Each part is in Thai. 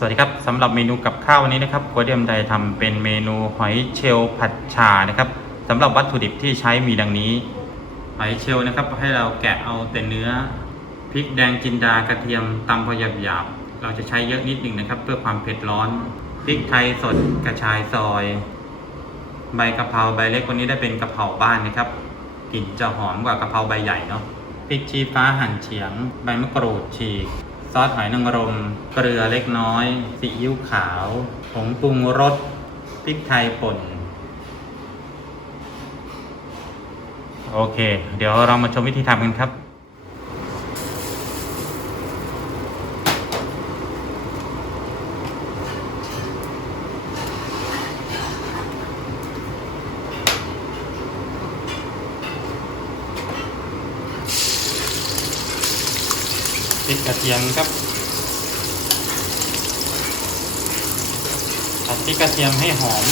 สวัสดีครับสำหรับเมนูกับข้าววันนี้นะครับกัวเดียมไทยทำเป็นเมนูหอยเชลล์ผัดฉ่านะครับสำหรับวัตถุดิบที่ใช้มีดังนี้ หอยเชลล์นะครับ ให้เราแกะเอาแต่เนื้อพริกแดงจินดากระเทียมตำพอหยาบๆเราจะใช้เยอะนิดหนึ่งนะครับ เพื่อความเผ็ดร้อนพริกไทยสดกระชายซอย ใบกะเพราใบเล็กวันนี้ได้เป็นกะเพราบ้านนะครับกลิ่นจะหอมกว่ากะเพราใบใหญ่เนาะพริกชี้ฟ้าหั่นเฉียง ใบมะกรูดฉีก ซอสหอยนางรม เกลือเล็กน้อยซีอิ๊วขาวผงปรุงรสพริกไทยป่น โอเค เดี๋ยวเรามาชมวิธีทำกันครับ พริกกระเทียมครับผัดพริกกระเทียมให้หอม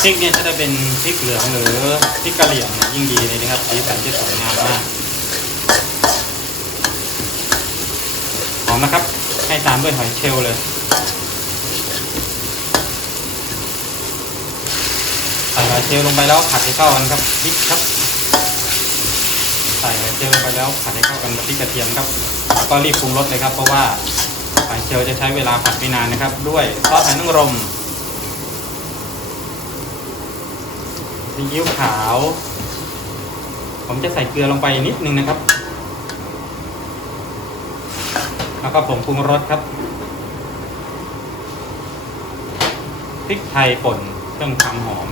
พริกเนี่ยถ้าจะเป็นพริกเหลืองหรือพริกกะเหรี่ยงเนี่ยยิ่งดีเลยนะครับสีสันจะสวยงามมาก หอ มนะครับ ให้ตามด้วยหอยเชลล์เลยใส่หอยเชลล์ลงไปแล้วผัดให้เข้ากันครับพริกครับ ใส่หอยเชลล์ลงไปแล้วผัดให้เข้ากันกับพริกกระเทียมครับแล้วก็รีบปรุงรสเลยครับ เพราะว่าหอยเชลล์จะใช้เวลาผัดไม่นานนะครับ ด้วยซอสหอยนางรมซีอิ๊วขาว ผมจะใส่เกลือลงไปนิดนึงนะครับ แล้วก็ผงปรุงรสครับพริกไทยป่นเครื่องความหอม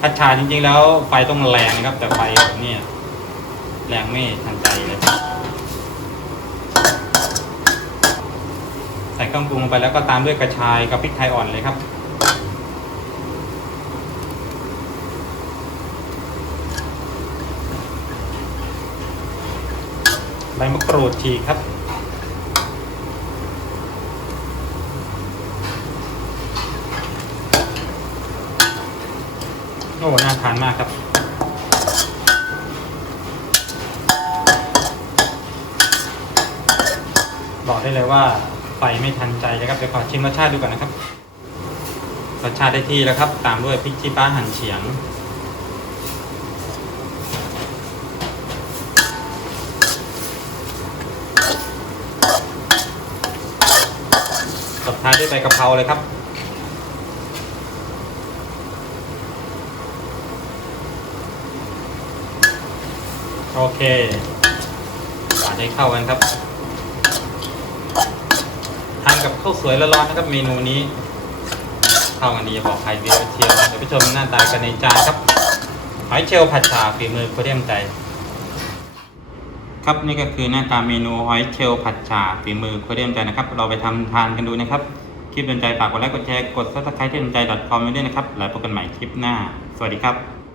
ผัดชาจริงๆ แล้วไฟต้องแรงนะครับ แต่ไฟเนี่ยแรงไม่ทันใจเลยใส่เครื่องปรุงลงไปแล้วก็ตามด้วยกระชายกับพริกไทยอ่อนเลยครับใบมะกรูดฉีกครับ โอ้น่าทานมากครับ บอกได้เลยว่าไฟไม่ทันใจนะครับเดี๋ยวขอชิมรสชาติดูก่อนนะครับรสชาติได้ที่แล้วครับ ตามด้วยพริกชี้ฟ้าหั่นเฉียงตบท้ายด้วยใบกะเพราเลยครับ โอเคผัดให้เข้ากันครับทานกับข้าวสวยร้อนๆนะครับ เมนูนี้เข้ากันดีบอกใครเดียวเชียวเดี๋ยวไปชมหน้าตากันในจานครับหอยเชลล์ผัดฉาฝีมือโคเดียมใจครับนี่ก็คือหน้าตาเมนูหอยเชลล์ผัดฉาฝีมือโคเดียมใจนะครับ เราไปทำทานกันดูนะครับคลิปโดนใจฝากกดไลค์กดแชร์กดซับสไครต์ที่โดนใจ .com ไว้ด้วยนะครับแล้วพบกันใหม่คลิปหน้า สวัสดีครับ